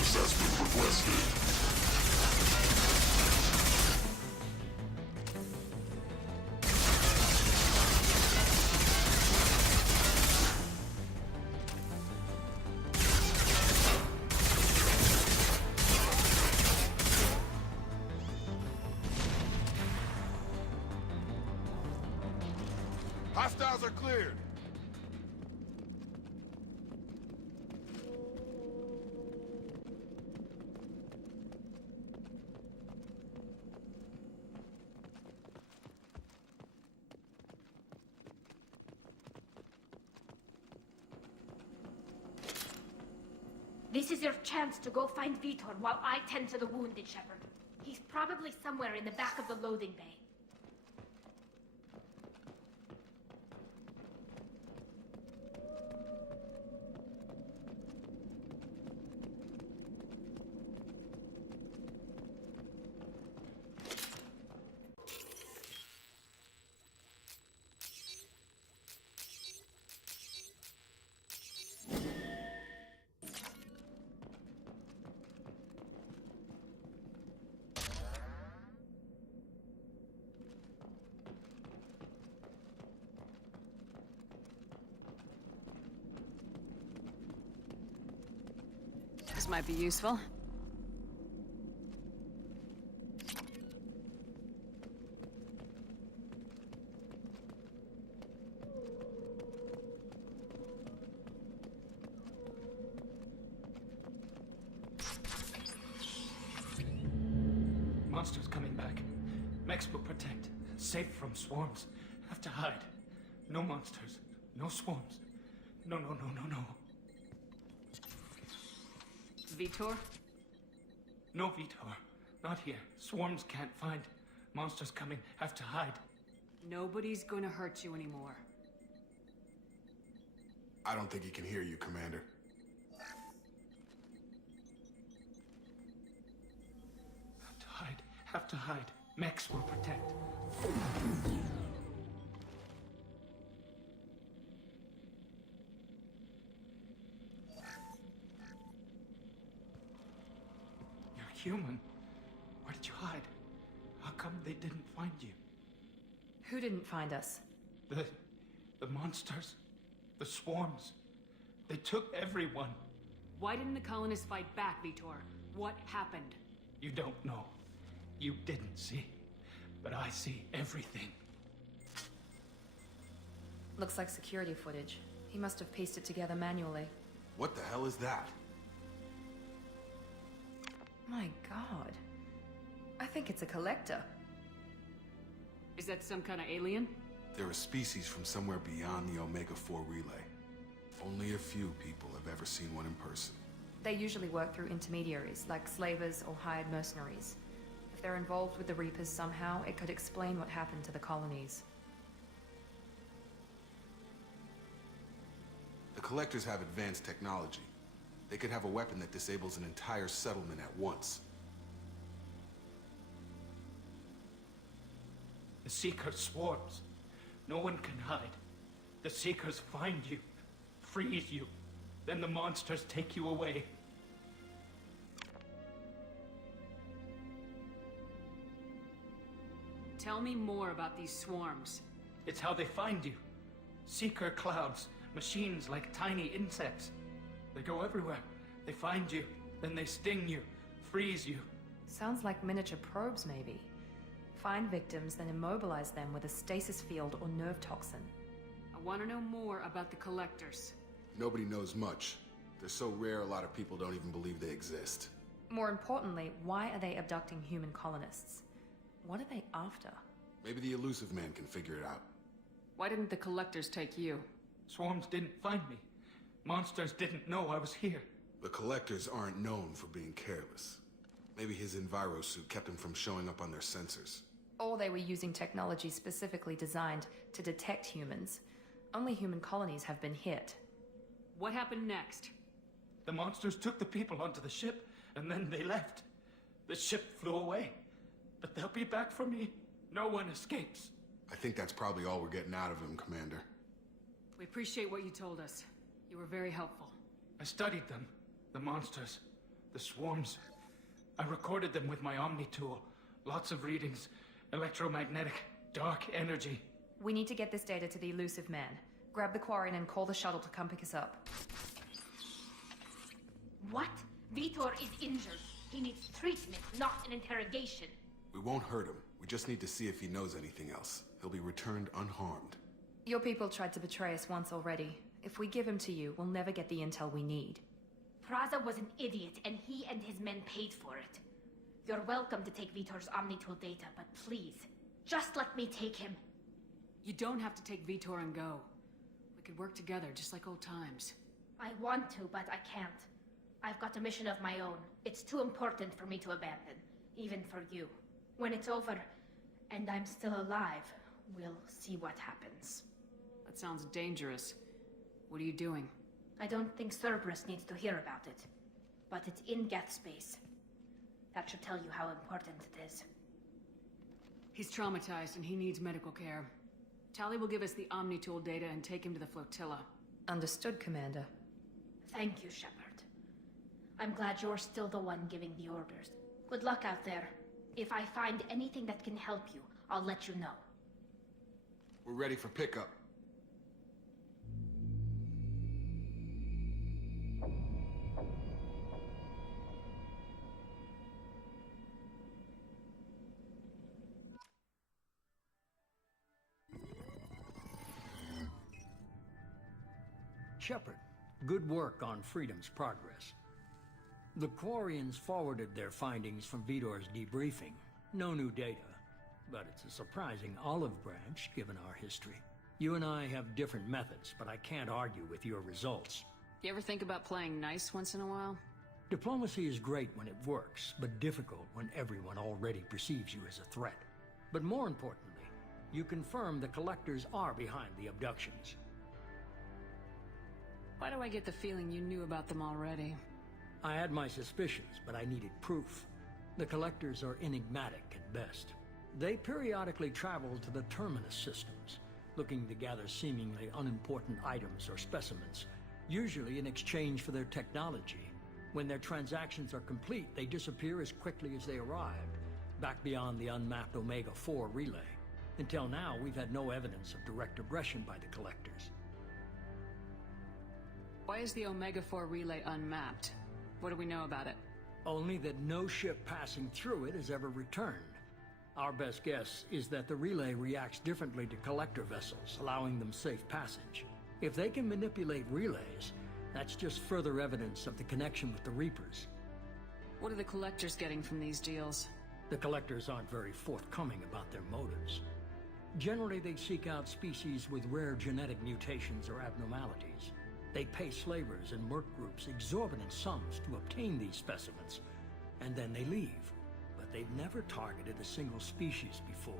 Assessment requested. Hostiles are cleared. This is your chance to go find Vitor while I tend to the wounded, Shepard. He's probably somewhere in the back of the loading bay. This might be useful. Monsters coming back. Mex will protect. Safe from swarms. Have to hide. No monsters. No swarms. No. Vitor? No Vitor. Not here. Swarms can't find. Monsters coming. Have to hide. Nobody's gonna hurt you anymore. I don't think he can hear you, Commander. Have to hide. Have to hide. Mex will protect. Human? Where did you hide? How come they didn't find you? Who didn't find us? The monsters. The swarms. They took everyone. Why didn't the colonists fight back, Vitor? What happened? You don't know. You didn't see. But I see everything. Looks like security footage. He must have pieced it together manually. What the hell is that? My god. I think it's a collector. Is that some kind of alien? They're a species from somewhere beyond the Omega-4 relay. Only a few people have ever seen one in person. They usually work through intermediaries, like slavers or hired mercenaries. If they're involved with the Reapers somehow, it could explain what happened to the colonies. The Collectors have advanced technology. They could have a weapon that disables an entire settlement at once. The Seeker swarms. No one can hide. The Seekers find you, freeze you, then the monsters take you away. Tell me more about these swarms. It's how they find you. Seeker clouds, machines like tiny insects. They go everywhere. They find you, then they sting you, freeze you. Sounds like miniature probes, maybe. Find victims, then immobilize them with a stasis field or nerve toxin. I want to know more about the Collectors. Nobody knows much. They're so rare, a lot of people don't even believe they exist. More importantly, why are they abducting human colonists? What are they after? Maybe the Elusive Man can figure it out. Why didn't the Collectors take you? Swarms didn't find me. Monsters didn't know I was here. The Collectors aren't known for being careless. Maybe his Enviro suit kept him from showing up on their sensors. Or they were using technology specifically designed to detect humans. Only human colonies have been hit. What happened next? The monsters took the people onto the ship, and then they left. The ship flew away. But they'll be back for me. No one escapes. I think that's probably all we're getting out of him, Commander. We appreciate what you told us. You were very helpful. I studied them. The monsters. The swarms. I recorded them with my Omni tool. Lots of readings. Electromagnetic. Dark energy. We need to get this data to the Elusive Man. Grab the Quarian and call the shuttle to come pick us up. What? Vitor is injured. He needs treatment, not an interrogation. We won't hurt him. We just need to see if he knows anything else. He'll be returned unharmed. Your people tried to betray us once already. If we give him to you, we'll never get the intel we need. Praza was an idiot, and he and his men paid for it. You're welcome to take Vitor's Omnitool data, but please, just let me take him. You don't have to take Vitor and go. We could work together, just like old times. I want to, but I can't. I've got a mission of my own. It's too important for me to abandon, even for you. When it's over, and I'm still alive, we'll see what happens. That sounds dangerous. What are you doing? I don't think Cerberus needs to hear about it, but it's in Geth space. That should tell you how important it is. He's traumatized and he needs medical care. Tali will give us the Omnitool data and take him to the flotilla. Understood, Commander. Thank you, Shepard. I'm glad you're still the one giving the orders. Good luck out there. If I find anything that can help you, I'll let you know. We're ready for pickup. Shepard, good work on Freedom's progress. The Quarians forwarded their findings from Vitor's debriefing. No new data, but it's a surprising olive branch given our history. You and I have different methods, but I can't argue with your results. You ever think about playing nice once in a while? Diplomacy is great when it works, but difficult when everyone already perceives you as a threat. But more importantly, you confirm the Collectors are behind the abductions. Why do I get the feeling you knew about them already? I had my suspicions, but I needed proof. The Collectors are enigmatic at best. They periodically travel to the Terminus systems, looking to gather seemingly unimportant items or specimens, usually in exchange for their technology. When their transactions are complete, they disappear as quickly as they arrived, back beyond the unmapped Omega-4 relay. Until now, we've had no evidence of direct aggression by the Collectors. Why is the Omega-4 relay unmapped? What do we know about it? Only that no ship passing through it has ever returned. Our best guess is that the relay reacts differently to Collector vessels, allowing them safe passage. If they can manipulate relays, that's just further evidence of the connection with the Reapers. What are the Collectors getting from these deals? The Collectors aren't very forthcoming about their motives. Generally, they seek out species with rare genetic mutations or abnormalities. They pay slavers and merc groups exorbitant sums to obtain these specimens, and then they leave. But they've never targeted a single species before,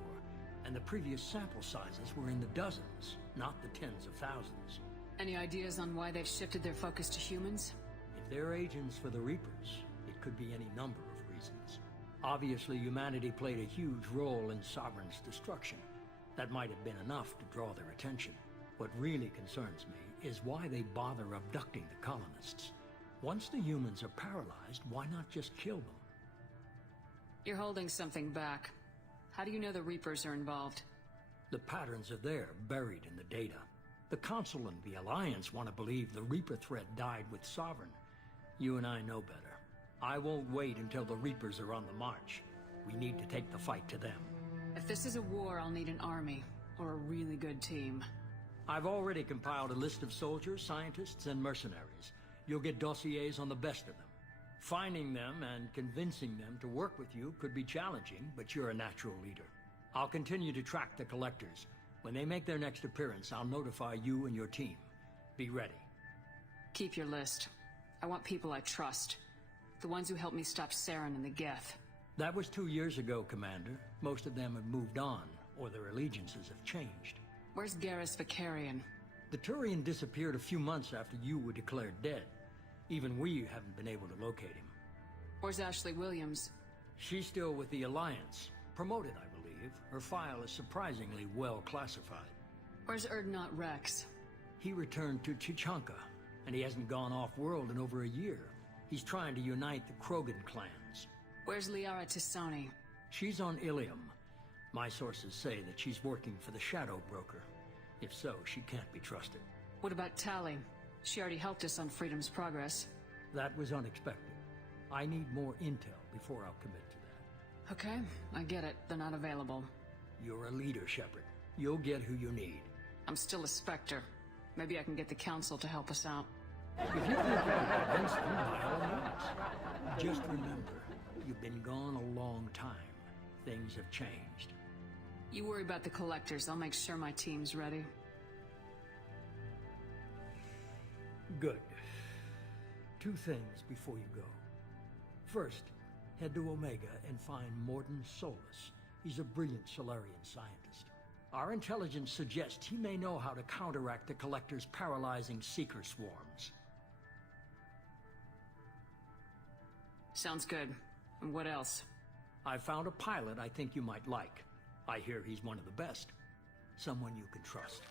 and the previous sample sizes were in the dozens, not the tens of thousands. Any ideas on why they've shifted their focus to humans? If they're agents for the Reapers, it could be any number of reasons. Obviously, humanity played a huge role in Sovereign's destruction. That might have been enough to draw their attention. What really concerns me is why they bother abducting the colonists. Once the humans are paralyzed, why not just kill them? You're holding something back. How do you know the Reapers are involved? The patterns are there, buried in the data. The Council and the Alliance want to believe the Reaper threat died with Sovereign. You and I know better. I won't wait until the Reapers are on the march. We need to take the fight to them. If this is a war, I'll need an army, or a really good team. I've already compiled a list of soldiers, scientists, and mercenaries. You'll get dossiers on the best of them. Finding them and convincing them to work with you could be challenging, but you're a natural leader. I'll continue to track the Collectors. When they make their next appearance, I'll notify you and your team. Be ready. Keep your list. I want people I trust. The ones who helped me stop Saren and the Geth. That was 2 years ago, Commander. Most of them have moved on, or their allegiances have changed. Where's Garrus Vakarian? The Turian disappeared a few months after you were declared dead. Even we haven't been able to locate him. Where's Ashley Williams? She's still with the Alliance. Promoted, I believe. Her file is surprisingly well classified. Where's Erdnot Rex? He returned to Chichanka, and he hasn't gone off-world in over a year. He's trying to unite the Krogan clans. Where's Liara Tisani? She's on Ilium. My sources say that she's working for the Shadow Broker. If so, she can't be trusted. What about Tali? She already helped us on Freedom's Progress. That was unexpected. I need more intel before I'll commit to that. Okay, I get it. They're not available. You're a leader, Shepard. You'll get who you need. I'm still a Spectre. Maybe I can get the Council to help us out. If you think you can convince them, by all means. Just remember, you've been gone a long time. Things have changed. You worry about the Collectors. I'll make sure my team's ready. Good. 2 things before you go. First, head to Omega and find Mordin Solus. He's a brilliant Solarian scientist. Our intelligence suggests he may know how to counteract the Collector's paralyzing Seeker swarms. Sounds good. And what else? I found a pilot I think you might like. I hear he's one of the best. Someone you can trust.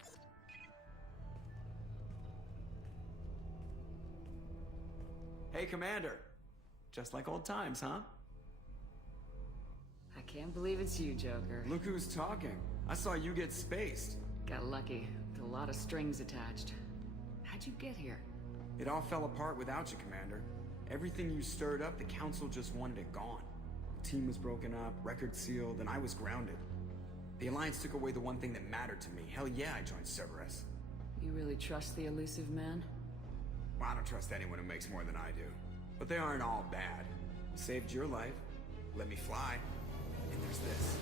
Hey, Commander. Just like old times, huh? I can't believe it's you, Joker. Look who's talking. I saw you get spaced. Got lucky. With a lot of strings attached. How'd you get here? It all fell apart without you, Commander. Everything you stirred up, the Council just wanted it gone. The team was broken up, record sealed, and I was grounded. The Alliance took away the one thing that mattered to me. Hell yeah, I joined Cerberus. You really trust the elusive man? Well, I don't trust anyone who makes more than I do. But they aren't all bad. Saved your life, let me fly, and there's this.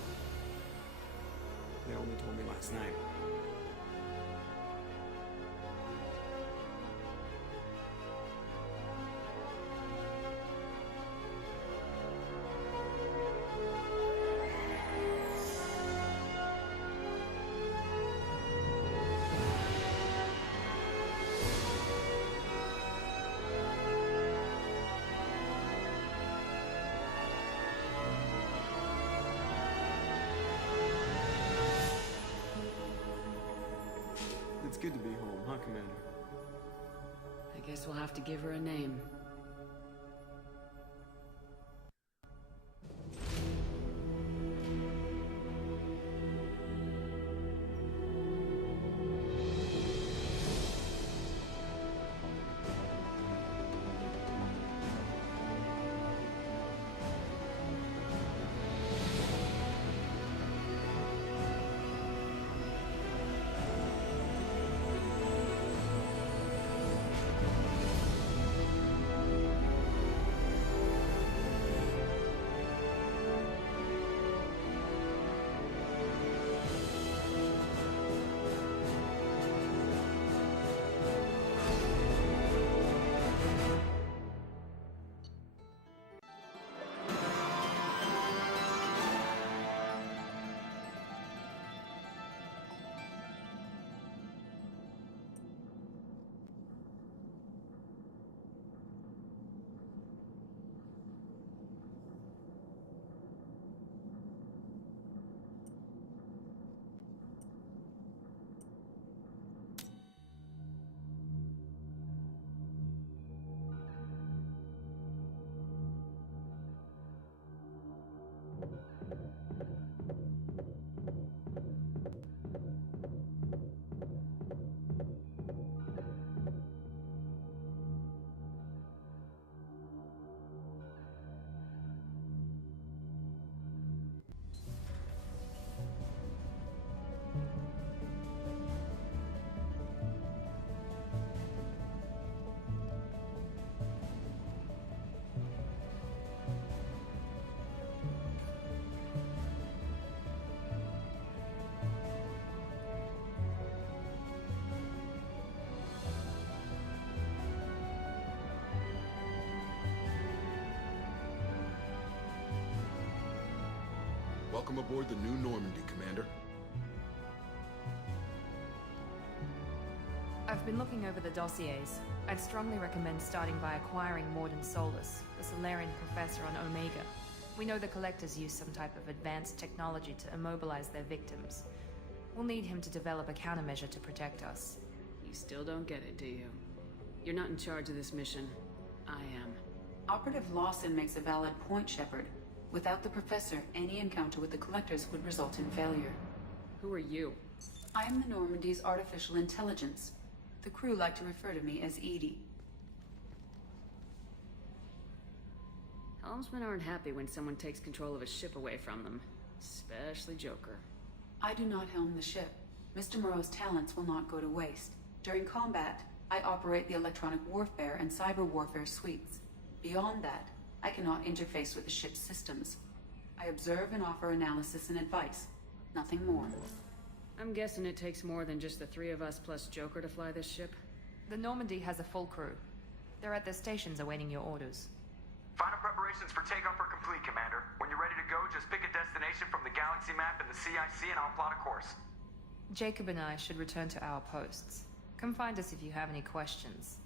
They only told me last night. It's good to be home, huh, Commander? I guess we'll have to give her a name. Welcome aboard the new Normandy, Commander. I've been looking over the dossiers. I'd strongly recommend starting by acquiring Mordin Solus, the Solarian professor on Omega. We know the Collectors use some type of advanced technology to immobilize their victims. We'll need him to develop a countermeasure to protect us. You still don't get it, do you? You're not in charge of this mission. I am. Operative Lawson makes a valid point, Shepard. Without the Professor, any encounter with the Collectors would result in failure. Who are you? I am the Normandy's artificial intelligence. The crew like to refer to me as EDI. Helmsmen aren't happy when someone takes control of a ship away from them. Especially Joker. I do not helm the ship. Mr. Moreau's talents will not go to waste. During combat, I operate the electronic warfare and cyber warfare suites. Beyond that, I cannot interface with the ship's systems. I observe and offer analysis and advice. Nothing more. I'm guessing it takes more than just the three of us plus Joker to fly this ship. The Normandy has a full crew. They're at their stations awaiting your orders. Final preparations for takeoff are complete, Commander. When you're ready to go, just pick a destination from the galaxy map and the CIC and I'll plot a course. Jacob and I should return to our posts. Come find us if you have any questions.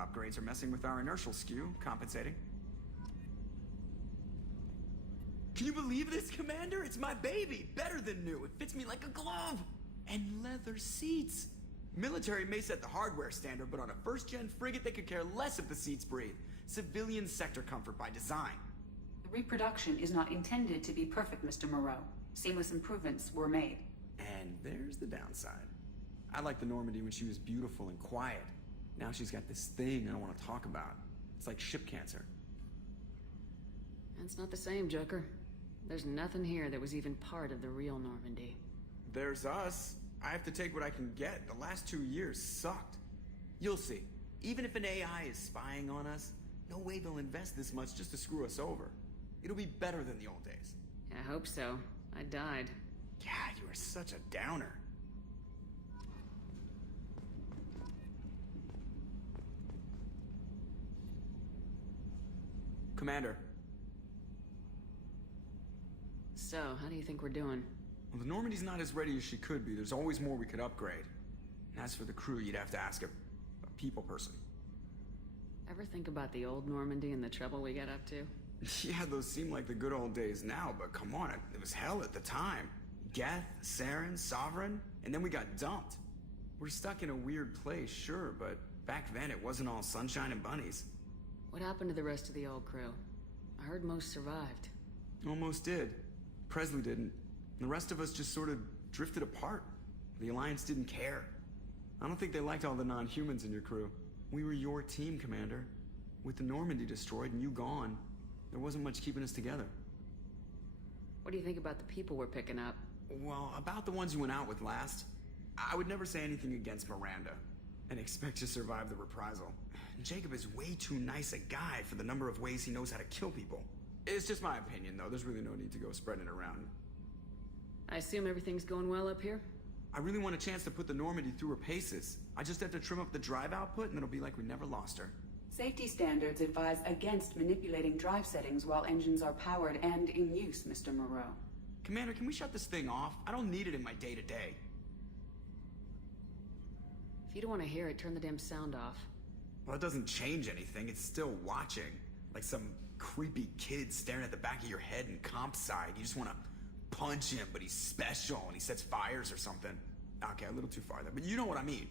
Upgrades are messing with our inertial skew, compensating. Can you believe this, Commander? It's my baby! Better than new. It fits me like a glove! And leather seats! Military may set the hardware standard, but on a first-gen frigate, they could care less if the seats breathe. Civilian sector comfort by design. The reproduction is not intended to be perfect, Mr. Moreau. Seamless improvements were made. And there's the downside. I liked the Normandy when she was beautiful and quiet. Now she's got this thing I don't want to talk about. It's like ship cancer. That's not the same, Joker. There's nothing here that was even part of the real Normandy. There's us. I have to take what I can get. The last 2 years sucked. You'll see. Even if an AI is spying on us, no way they'll invest this much just to screw us over. It'll be better than the old days. I hope so. I died. God, you are such a downer. Commander. So, how do you think we're doing? Well, the Normandy's not as ready as she could be. There's always more we could upgrade. And as for the crew, you'd have to ask a people person. Ever think about the old Normandy and the trouble we got up to? Yeah, those seem like the good old days now, but come on, it was hell at the time. Geth, Saren, Sovereign, and then we got dumped. We're stuck in a weird place, sure, but back then it wasn't all sunshine and bunnies. What happened to the rest of the old crew? I heard most survived. Almost did. Presley didn't. And the rest of us just sort of drifted apart. The Alliance didn't care. I don't think they liked all the non-humans in your crew. We were your team, Commander. With the Normandy destroyed and you gone, there wasn't much keeping us together. What do you think about the people we're picking up? Well, about the ones you went out with last, I would never say anything against Miranda and expect to survive the reprisal. Jacob is way too nice a guy for the number of ways he knows how to kill people. It's just my opinion, though. There's really no need to go spreading it around. I assume everything's going well up here? I really want a chance to put the Normandy through her paces. I just have to trim up the drive output and it'll be like we never lost her. Safety standards advise against manipulating drive settings while engines are powered and in use, Mr. Moreau. Commander, can we shut this thing off? I don't need it in my day-to-day. If you don't want to hear it, turn the damn sound off. Well, it doesn't change anything. It's still watching. Like some creepy kid staring at the back of your head in comp side. You just want to punch him, but he's special and he sets fires or something. Okay, a little too far there, but you know what I mean.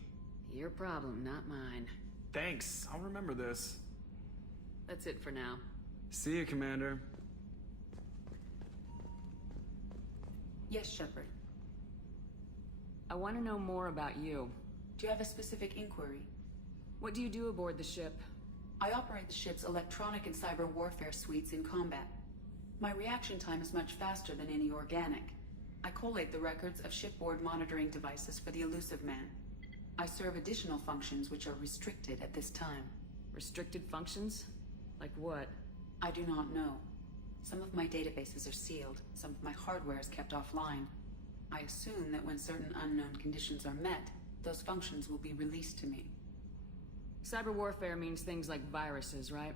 Your problem, not mine. Thanks, I'll remember this. That's it for now. See you, Commander. Yes, Shepard. I want to know more about you. Do you have a specific inquiry? What do you do aboard the ship? I operate the ship's electronic and cyber warfare suites in combat. My reaction time is much faster than any organic. I collate the records of shipboard monitoring devices for the Elusive Man. I serve additional functions which are restricted at this time. Restricted functions? Like what? I do not know. Some of my databases are sealed, some of my hardware is kept offline. I assume that when certain unknown conditions are met, those functions will be released to me. Cyber warfare means things like viruses, right?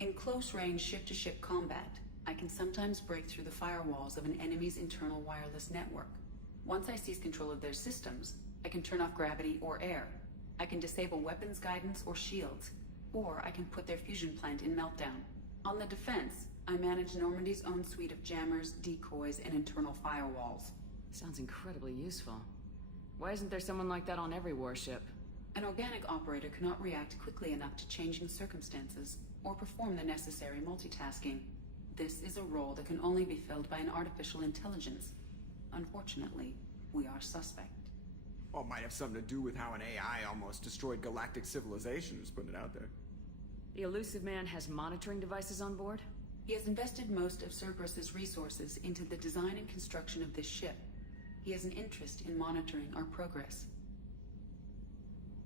In close-range ship-to-ship combat, I can sometimes break through the firewalls of an enemy's internal wireless network. Once I seize control of their systems, I can turn off gravity or air. I can disable weapons guidance or shields, or I can put their fusion plant in meltdown. On the defense, I manage Normandy's own suite of jammers, decoys, and internal firewalls. Sounds incredibly useful. Why isn't there someone like that on every warship? An organic operator cannot react quickly enough to changing circumstances, or perform the necessary multitasking. This is a role that can only be filled by an artificial intelligence. Unfortunately, we are suspect. Well, it might have something to do with how an AI almost destroyed galactic civilization, just putting it out there. The Elusive Man has monitoring devices on board? He has invested most of Cerberus's resources into the design and construction of this ship. He has an interest in monitoring our progress.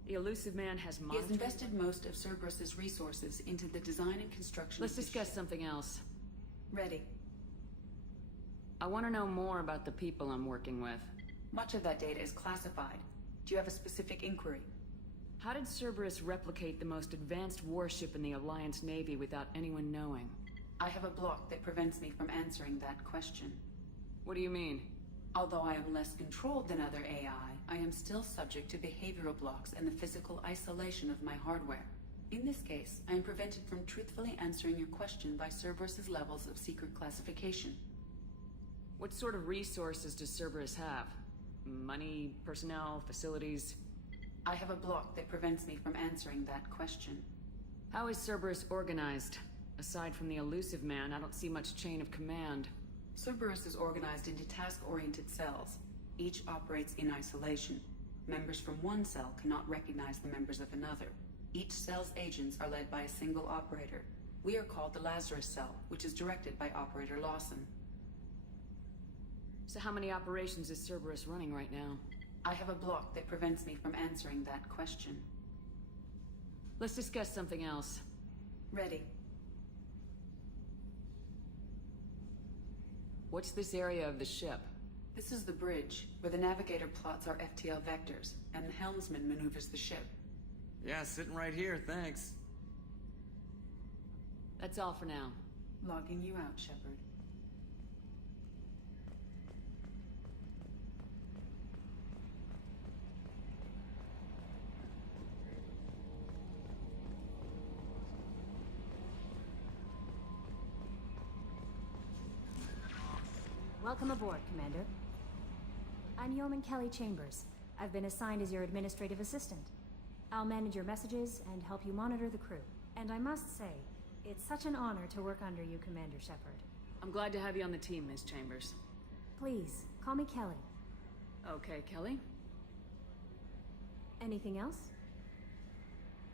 The Elusive Man has He has invested most of Cerberus's resources into the design and construction Let's of this discuss ship. something else. Ready. I want to know more about the people I'm working with. Much of that data is classified. Do you have a specific inquiry? How did Cerberus replicate the most advanced warship in the Alliance Navy without anyone knowing? I have a block that prevents me from answering that question. What do you mean? Although I am less controlled than other AI, I am still subject to behavioral blocks and the physical isolation of my hardware. In this case, I am prevented from truthfully answering your question by Cerberus's levels of secret classification. What sort of resources does Cerberus have? Money, personnel, facilities? I have a block that prevents me from answering that question. How is Cerberus organized? Aside from the Elusive Man, I don't see much chain of command. Cerberus is organized into task-oriented cells. Each operates in isolation. Members from one cell cannot recognize the members of another. Each cell's agents are led by a single operator. We are called the Lazarus Cell, which is directed by Operator Lawson. So how many operations is Cerberus running right now? I have a block that prevents me from answering that question. Let's discuss something else. Ready. What's this area of the ship? This is the bridge, where the navigator plots our FTL vectors, and the helmsman maneuvers the ship. Yeah, sitting right here, thanks. That's all for now. Logging you out, Shepard. Welcome aboard, Commander. I'm Yeoman Kelly Chambers. I've been assigned as your administrative assistant. I'll manage your messages and help you monitor the crew. And I must say, it's such an honor to work under you, Commander Shepard. I'm glad to have you on the team, Ms. Chambers. Please, call me Kelly. Okay, Kelly. Anything else?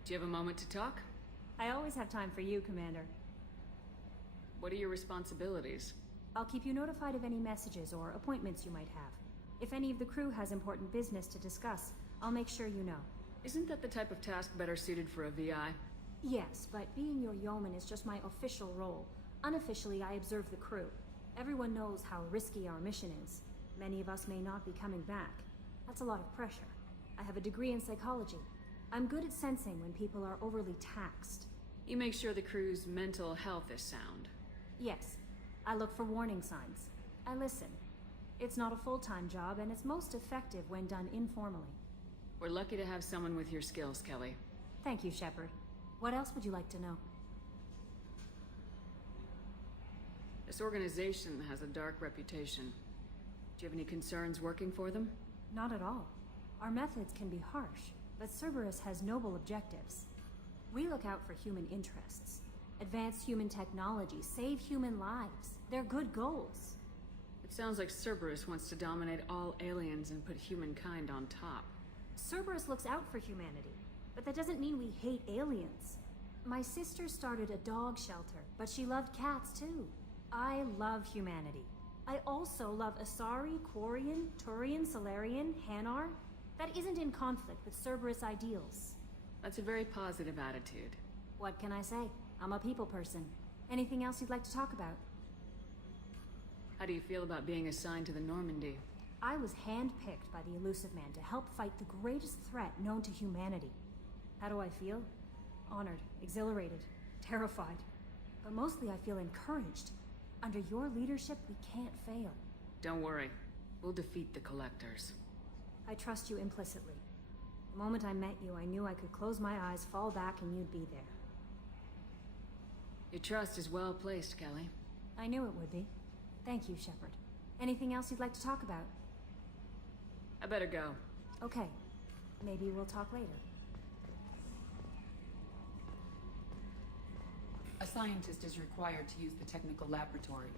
Do you have a moment to talk? I always have time for you, Commander. What are your responsibilities? I'll keep you notified of any messages or appointments you might have. If any of the crew has important business to discuss, I'll make sure you know. Isn't that the type of task better suited for a VI? Yes, but being your yeoman is just my official role. Unofficially, I observe the crew. Everyone knows how risky our mission is. Many of us may not be coming back. That's a lot of pressure. I have a degree in psychology. I'm good at sensing when people are overly taxed. You make sure the crew's mental health is sound. Yes, I look for warning signs. I listen. It's not a full-time job, and it's most effective when done informally. We're lucky to have someone with your skills, Kelly. Thank you, Shepard. What else would you like to know? This organization has a dark reputation. Do you have any concerns working for them? Not at all. Our methods can be harsh, but Cerberus has noble objectives. We look out for human interests. Advance human technology, save human lives. They're good goals. It sounds like Cerberus wants to dominate all aliens and put humankind on top. Cerberus looks out for humanity, but that doesn't mean we hate aliens. My sister started a dog shelter, but she loved cats too. I love humanity. I also love Asari, Quarian, Turian, Salarian, Hanar. That isn't in conflict with Cerberus ideals. That's a very positive attitude. What can I say? I'm a people person. Anything else you'd like to talk about? How do you feel about being assigned to the Normandy? I was handpicked by the Elusive Man to help fight the greatest threat known to humanity. How do I feel? Honored, exhilarated, terrified. But mostly I feel encouraged. Under your leadership, we can't fail. Don't worry. We'll defeat the Collectors. I trust you implicitly. The moment I met you, I knew I could close my eyes, fall back, and you'd be there. Your trust is well placed, Kelly. I knew it would be. Thank you, Shepard. Anything else you'd like to talk about? I better go. Okay. Maybe we'll talk later. A scientist is required to use the technical laboratory.